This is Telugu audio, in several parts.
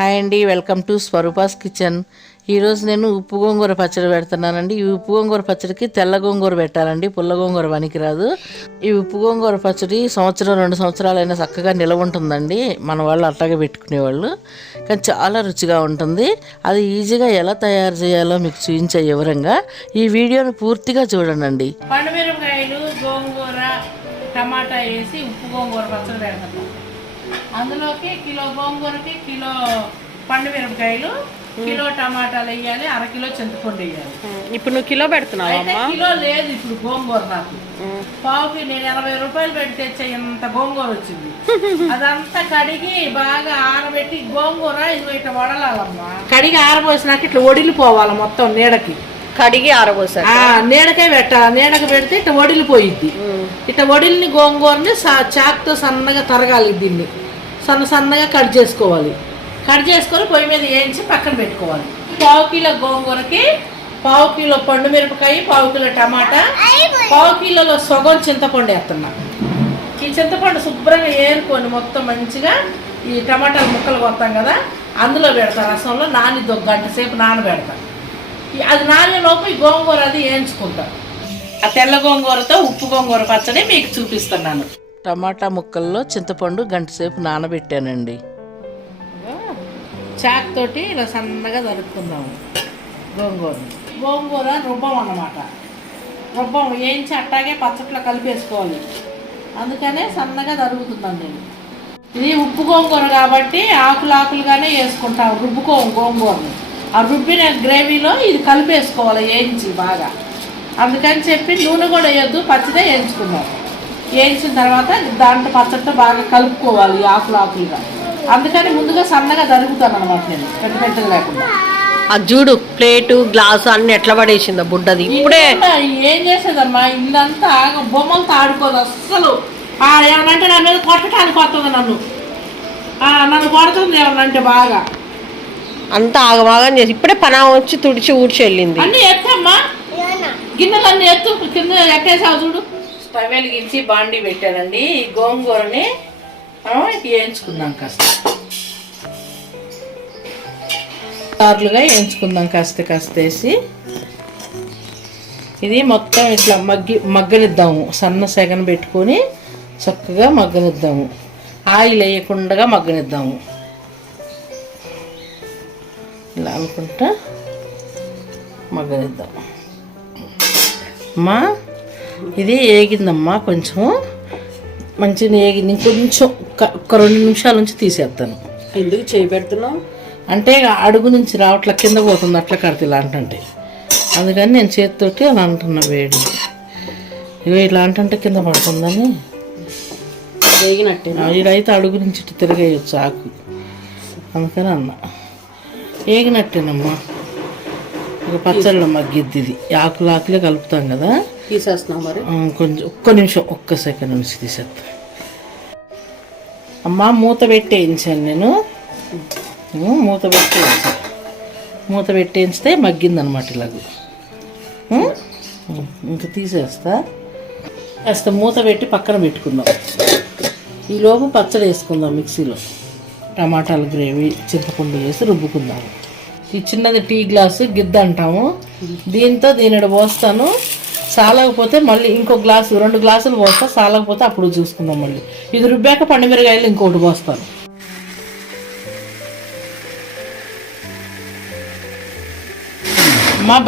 హాయ్ అండి, వెల్కమ్ టు స్వరూపాస్ కిచెన్. ఈరోజు నేను ఉప్పు గోంగూర పచ్చడి పెడుతున్నానండి. ఈ ఉప్పు గోంగూర పచ్చడికి తెల్ల గోంగూర పెట్టాలండి, పుల్ల గోంగూర పనికిరాదు. ఈ ఉప్పు గోంగూర పచ్చడి 1-2 సంవత్సరాలైనా చక్కగా నిలవ ఉంటుందండి. మన వాళ్ళు అట్లాగే పెట్టుకునేవాళ్ళు, కానీ చాలా రుచిగా ఉంటుంది. అది ఈజీగా ఎలా తయారు చేయాలో మీకు చూపించే వివరంగా ఈ వీడియోని పూర్తిగా చూడండి. పండుమిరపకాయలు, గోంగూర, టమాటా వేసి ఉప్పు గోంగూర పచ్చడి పెడతాం. అందులోకి కిలో గోంగూరకి కిలో పండుమిరపకాయలు, కిలో టమాటాలు వేయాలి, 1/2 కిలో చింతపండు వేయాలి. ఇప్పుడు నువ్వు కిలో పెడుతున్నావు? కిలో లేదు ఇప్పుడు గోంగూర. నాకు పావుకి నేను 80 రూపాయలు పెట్టి తెచ్చే ఇంత గోంగూర వచ్చింది. అదంతా కడిగి బాగా ఆరబెట్టి గోంగూర ఇట్లా వడలాలమ్మా. కడిగి ఆరబోసినాక ఇట్లా వడిలిపోవాలి మొత్తం నీడకి. కడిగి ఆరబోసా నీడకే పెట్టాలి. నీడకి పెడితే ఇట్లా వడిలిపోయిద్ది. ఇట్లా వడిలిని గోంగూరని చాకుతో సన్నగా తరగాలి. దీన్ని సన్నగా కట్ చేసుకోవాలి. కట్ చేసుకొని పొయ్యి మీద వేయించి పక్కన పెట్టుకోవాలి. 1/4 కిలో గోంగూరకి 1/4 కిలో పండు మిరపకాయ, 1/4 కిలో టమాటా, 1/4 కిలోలో సగం చింతపండు వేస్తున్నా. ఈ చింతపండు శుభ్రంగా ఏరుకొని మొత్తం మంచిగా ఈ టమాటాలు ముక్కలు కొత్తాం కదా, అందులో పెడతా. రసంలో నానిద్ది 1 గంట సేపు నానబెడతా. అది నానేలోపు ఈ గోంగూర అది వేయించుకుంటా. ఆ తెల్ల గోంగూరతో ఉప్పు గోంగూర పచ్చడి మీకు చూపిస్తున్నాను. టమాటా ముక్కల్లో చింతపండు 1 గంట సేపు నానబెట్టానండి. చాక్ తోటి ఇలా సన్నగా దరుపుకుందాము గోంగూర రుబ్బం అన్నమాట. రుబ్బం వేయించి అట్టాగే పచ్చట్లో కలిపేసుకోవాలి. అందుకనే సన్నగా దరుగుతున్నాను నేను. ఇది ఉప్పు గోంగూర కాబట్టి ఆకులుగానే వేసుకుంటాం. గోంగూరని ఆ రుబ్బిన గ్రేవీలో ఇది కలిపేసుకోవాలి వేయించి బాగా. అందుకని చెప్పి నూనె కూడా వేయద్దు, పచ్చిదే వేయించుకున్నాం. వేయించిన తర్వాత దాంట్లో పచ్చడితో బాగా కలుపుకోవాలి ఆకులుగా. అందుకని ముందుగా సన్నగా జరుగుతాను అనమాట నేను, పెద్దగా లేకుండా. ఆ జూడు ప్లేటు గ్లాసు అన్ని ఎట్లా పడేసిందా బుడ్డది. ఇప్పుడే ఏం చేసేదమ్మా, ఇల్లంతా బొమ్మలతో ఆడుకోదు అస్సలు. ఏమనంటే నా మీద కొట్టడానికి వస్తుంది. నన్ను కొడుతుంది ఏమనంటే బాగా. అంతా ఆగమాగం చేసి ఇప్పుడే పనా వచ్చి తుడిచి ఊడ్చి వెళ్ళింది. అన్నీ ఎత్తమ్మా, గిన్నెలన్నీ ఎత్తు, కింద ఎట్టేసావు చూడు. స్టవ్ వెలిగించి బాండీ పెట్టానండి. ఈ గోంగూరని వేయించుకుందాం కాస్త. సార్లుగా వేయించుకుందాం కాస్త వేసి. ఇది మొత్తం ఇట్లా మగ్గనిద్దాము. సన్న సెగన పెట్టుకొని చక్కగా మగ్గనిద్దాము. ఆయిల్ వేయకుండా మగ్గనిద్దాము. ఇలా అనుకుంటా మగ్గనిద్దాము. అమ్మా ఇది ఏగిందమ్మా, కొంచెం మంచిగా ఏగింది. కొంచెం ఒక 2 నిమిషాల నుంచి తీసేస్తాను. ఎందుకు చేయి పెడుతున్నావు అంటే అడుగు నుంచి రావట్ల కింద పోతుంది, అట్లా కడితే ఇలా అంటే. అందుకని నేను చేతితోటి అలా అంటున్నా. వేడి ఇవి ఇలా అంటే కింద పడుతుందని వేగినట్టే. ఇదైతే అడుగు నుంచి ఇటు తిరిగేయచ్చు ఆకు, అందుకని అన్నా. ఏగినట్టేనమ్మా. ఇక పచ్చళ్ళు మగ్గిద్ది. ఇది ఆకులే కలుపుతాం కదా. తీసేస్తున్నాం మరి. కొంచెం ఒక్క నిమిషం, ఒక్క సెకండ్ నుంచి తీసేస్తా. అమ్మ మూత పెట్టేయించాను నేను. మూత పెట్టేస్తే మగ్గిందనమాట. ఇలాగ ఇంకా తీసేస్తా. కాస్త మూత పెట్టి పక్కన పెట్టుకుందాం. ఈలోపు పచ్చడి వేసుకుందాం. మిక్సీలో టమాటాల గ్రేవీ, చింతపండు వేసి రుబ్బుకుందాము. ఈ చిన్నది టీ గ్లాసు గిద్ద అంటాము. దీంతో దీనిడ పోస్తాను. సాలకపోతే మళ్ళీ ఇంకో గ్లాసు, 2 గ్లాసులు పోస్తా. సాలకపోతే అప్పుడు చూసుకుందాం. మళ్ళీ ఇది రుబ్బాక పండుమిరకాయలు ఇంకోటి పోస్తాను.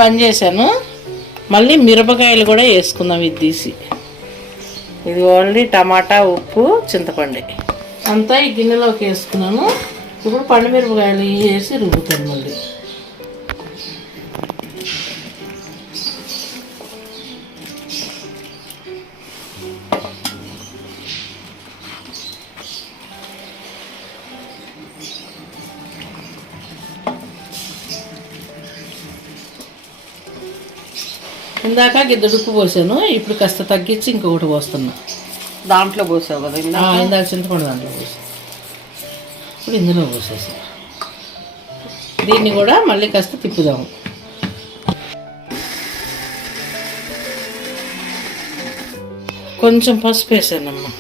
బంద్ చేశాను. మళ్ళీ మిరపకాయలు కూడా వేసుకుందాం. ఇది తీసి, ఇది ఓన్లీ టమాటా, ఉప్పు, చింతపండు అంతా ఈ గిన్నెలోకి వేసుకున్నాను. ఇప్పుడు పండుమిరపకాయలు వేసి రుబ్బుతాను మళ్ళీ. ఇందాక గిద్దెడు ఉప్పు పోసాను, ఇప్పుడు కాస్త తగ్గించి ఇంకొకటి పోస్తున్నా. దాంట్లో పోసావు కదా ఇందాక చింతపండు దాంట్లో పోసాను, ఇప్పుడు ఇందులో పోసేసాను. దీన్ని కూడా మళ్ళీ కాస్త తిప్పుదాము. కొంచెం పసుపు వేసానమ్మా.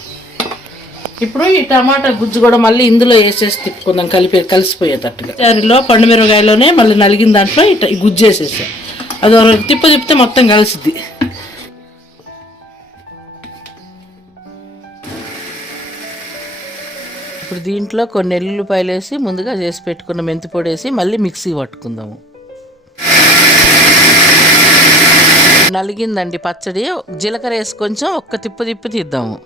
ఇప్పుడు ఈ టమాటా గుజ్జు కూడా మళ్ళీ ఇందులో వేసేసి తిప్పుకుందాం, కలిసిపోయేటట్టుగా. దానిలో పండు మిరపకాయలోనే మళ్ళీ నలిగిన దాంట్లో ఈ గుజ్జు వేసేసాం. అది తిప్పితే మొత్తం కలిసిద్ది. ఇప్పుడు దీంట్లో కొన్ని ఎల్లుల్లిపాయలు వేసి ముందుగా చేసి పెట్టుకున్న మెంతి పొడి వేసి మళ్ళీ మిక్సీ పట్టుకుందాము. నలిగిందండి పచ్చడి. జీలకర్ర వేసి కొంచెం ఒక్క తిప్పు తీద్దాము.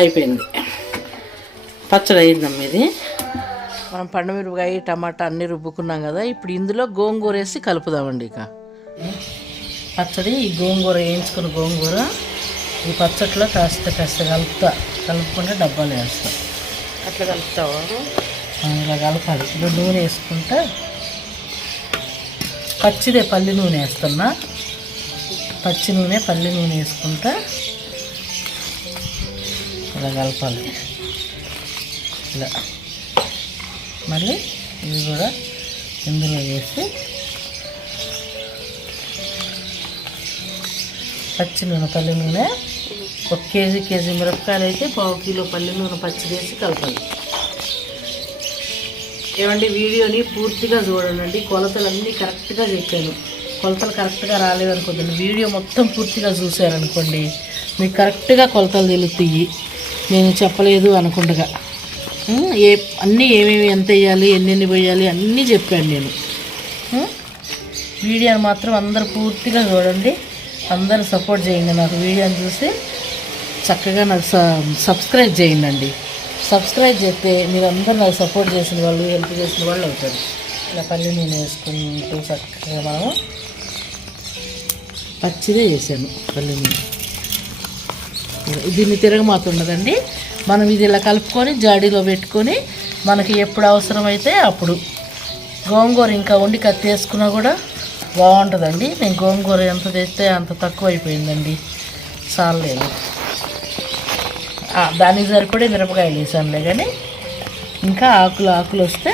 అయిపోయింది, పచ్చడి అయిందమ్మా. ఇది మనం పండుమిరపకాయ టమాటా అన్నీ రుబ్బుకున్నాం కదా. ఇప్పుడు ఇందులో గోంగూర వేసి కలుపుదామండి. ఇక పచ్చడి ఈ గోంగూర వేయించుకున్న గోంగూర ఈ పచ్చట్లో కాస్త కలుపుకుంటే డబ్బాలు వేస్తాం. అట్లా కలుపుతావా? ఇలా కలపాలి. ఇప్పుడు నూనె వేసుకుంటా, పచ్చిదే పల్లి నూనె వేస్తున్నా. పచ్చి నూనె పల్లి నూనె వేసుకుంటా ఇలా కలపాలి. ఇలా మళ్ళీ ఇవి కూడా ఇందులో వేసి పచ్చి నూనె పల్లి నూనె 1 కేజీ మిరపకాయలు అయితే 1/2 కిలో పల్లి నూనె పచ్చి వేసి కలపాలి. ఏమండి వీడియోని పూర్తిగా చూడండి. కొలతలన్నీ కరెక్ట్గా చెప్పాను. కొలతలు కరెక్ట్గా రాలేదనుకోండి, వీడియో మొత్తం పూర్తిగా చూసారనుకోండి మీకు కరెక్ట్గా కొలతలు తెలుస్తాయి. నేను చెప్పలేదు అనుకుండగా అన్నీ ఏమేమి ఎంత వేయాలి, ఎన్నెన్ని పోయాలి అన్నీ చెప్పాను నేను. వీడియోని మాత్రం అందరూ పూర్తిగా చూడండి. అందరూ సపోర్ట్ చేయండి. నాకు వీడియోని చూసి చక్కగా నాకు సబ్స్క్రైబ్ చేయండి. సబ్స్క్రైబ్ చేస్తే మీరు అందరూ నాకు సపోర్ట్ చేసిన వాళ్ళు, హెల్ప్ చేసిన వాళ్ళు అవుతారు. ఇలా పల్లి నూనె వేసుకుంటూ చక్కగా మనం పచ్చిదే చేశాను పల్లి నూనె. దీన్ని తిరగమాత ఉండదండి. మనం ఇది ఇలా కలుపుకొని జాడీలో పెట్టుకొని మనకి ఎప్పుడు అవసరమైతే అప్పుడు గోంగూర ఇంకా వండి కత్తి వేసుకున్నా కూడా బాగుంటుందండి. నేను గోంగూర ఎంత తెస్తే అంత తక్కువ అయిపోయిందండి, చాలేదు. దానికి సరిపడే మిరపకాయలు వేసానులే, కానీ ఇంకా ఆకులు వస్తే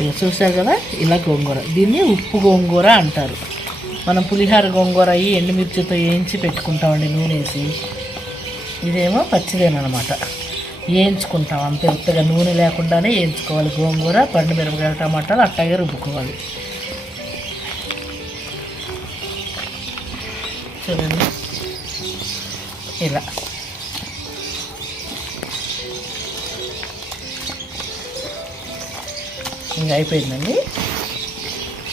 ఇలా చూసారు కదా. ఇలా గోంగూర, దీన్ని ఉప్పు గోంగూర అంటారు. మనం పులిహార గోంగూర అయ్యి ఎండుమిర్చితో వేయించి పెట్టుకుంటామండి నూనె వేసి. ఇదేమో పచ్చిదేనమాట, వేయించుకుంటాం అంతే. ఉత్తగా నూనె లేకుండానే వేయించుకోవాలి. గోంగూర పండు మిరపకాయలు టమాటాలు అట్టాగే రుబ్బుకోవాలి. చూడండి ఇలా. ఇంకా అయిపోయిందండి.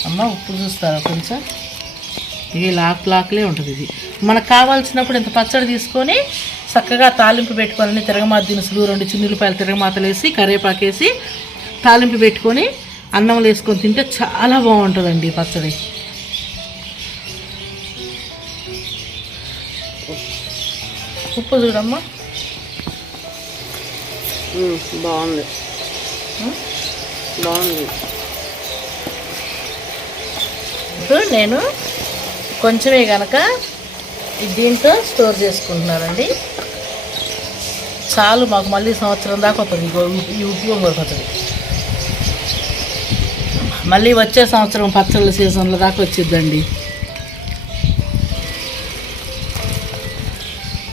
అమ్మ ఉప్పు చూస్తారా కొంచెం? ఇది లాక్లే ఉంటుంది. ఇది మనకు కావాల్సినప్పుడు ఇంత పచ్చడి తీసుకొని చక్కగా తాలింపు పెట్టుకొని తిరగమాత దినుసులు 2 చిన్నులపాయలు తిరగమాతలు వేసి కరివేపాకు వేసి తాలింపు పెట్టుకొని అన్నంలో వేసుకొని తింటే చాలా బాగుంటుందండి పచ్చడి. ఉప్పు చూడమ్మా, బాగుంది. ఇప్పుడు నేను కొంచెమే కనుక దీంతో స్టోర్ చేసుకుంటున్నానండి. చాలు, మాకు మళ్ళీ సంవత్సరం దాకా వస్తుంది ఈ ఉప్పు గోంగూర పచ్చడి. మళ్ళీ వచ్చే సంవత్సరం పచ్చళ్ళ సీజన్లో దాకా వచ్చిద్దండి.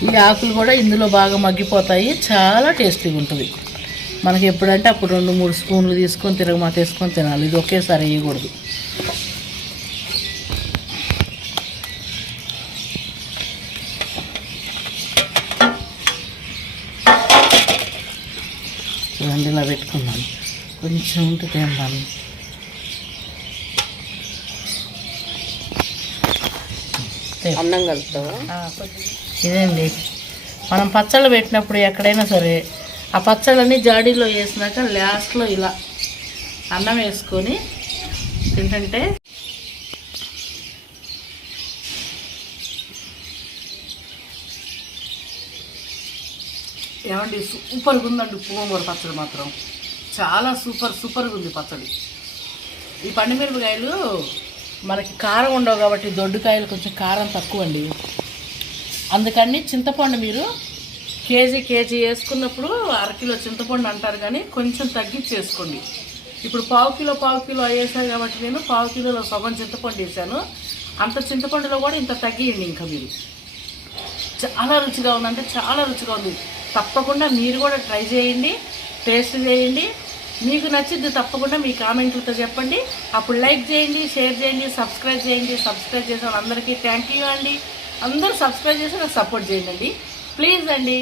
ఈ ఆకులు కూడా ఇందులో బాగా మగ్గిపోతాయి, చాలా టేస్టీగా ఉంటుంది. మనకి ఎప్పుడంటే అప్పుడు 2-3 స్పూన్లు తీసుకొని తిరగమాత వేసుకొని తినాలి. ఇది ఒకేసారి వేయకూడదు. చూడండి ఇలా పెట్టుకున్నాను. కొంచెం ఉంటే తిందాము. అన్నం కలుపుతావా? ఇదండి మనం పచ్చళ్ళు పెట్టినప్పుడు ఎక్కడైనా సరే ఆ పచ్చళ్ళని జాడీలో వేసినాక లాస్ట్లో ఇలా అన్నం వేసుకొని తింటుంటే ఏమండి సూపర్గా ఉందండి. ఉప్పు గోంగూర పచ్చడి మాత్రం చాలా సూపర్గా ఉంది పచ్చడి. ఈ పండుమిరపకాయలు మనకి కారం ఉండవు కాబట్టి దొడ్డుకాయలు కొంచెం కారం తక్కువ అండి. అందుకని చింతపండు మీరు కేజీ వేసుకున్నప్పుడు 1/2 కిలో చింతపండు అంటారు, కానీ కొంచెం తగ్గించి వేసుకోండి. ఇప్పుడు 1/4 కిలో వేసాను కాబట్టి నేను 1/4 కిలోలో సగం చింతపండు వేసాను. అంత చింతపండులో కూడా ఇంత తగ్గియండి ఇంకా మీరు. చాలా రుచిగా ఉంది, అంటే చాలా రుచిగా ఉంది. తప్పకుండా మీరు కూడా ట్రై చేయండి, టేస్ట్ చేయండి. మీకు నచ్చింది తప్పకుండా మీ కామెంట్లతో చెప్పండి. అప్పుడు లైక్ చేయండి, షేర్ చేయండి, సబ్స్క్రైబ్ చేయండి. సబ్స్క్రైబ్ చేసిన వాళ్ళందరికీ థ్యాంక్ యూ అండి. అందరూ సబ్స్క్రైబ్ చేసి నాకు సపోర్ట్ చేయండి. ప్లీజ్ అండి.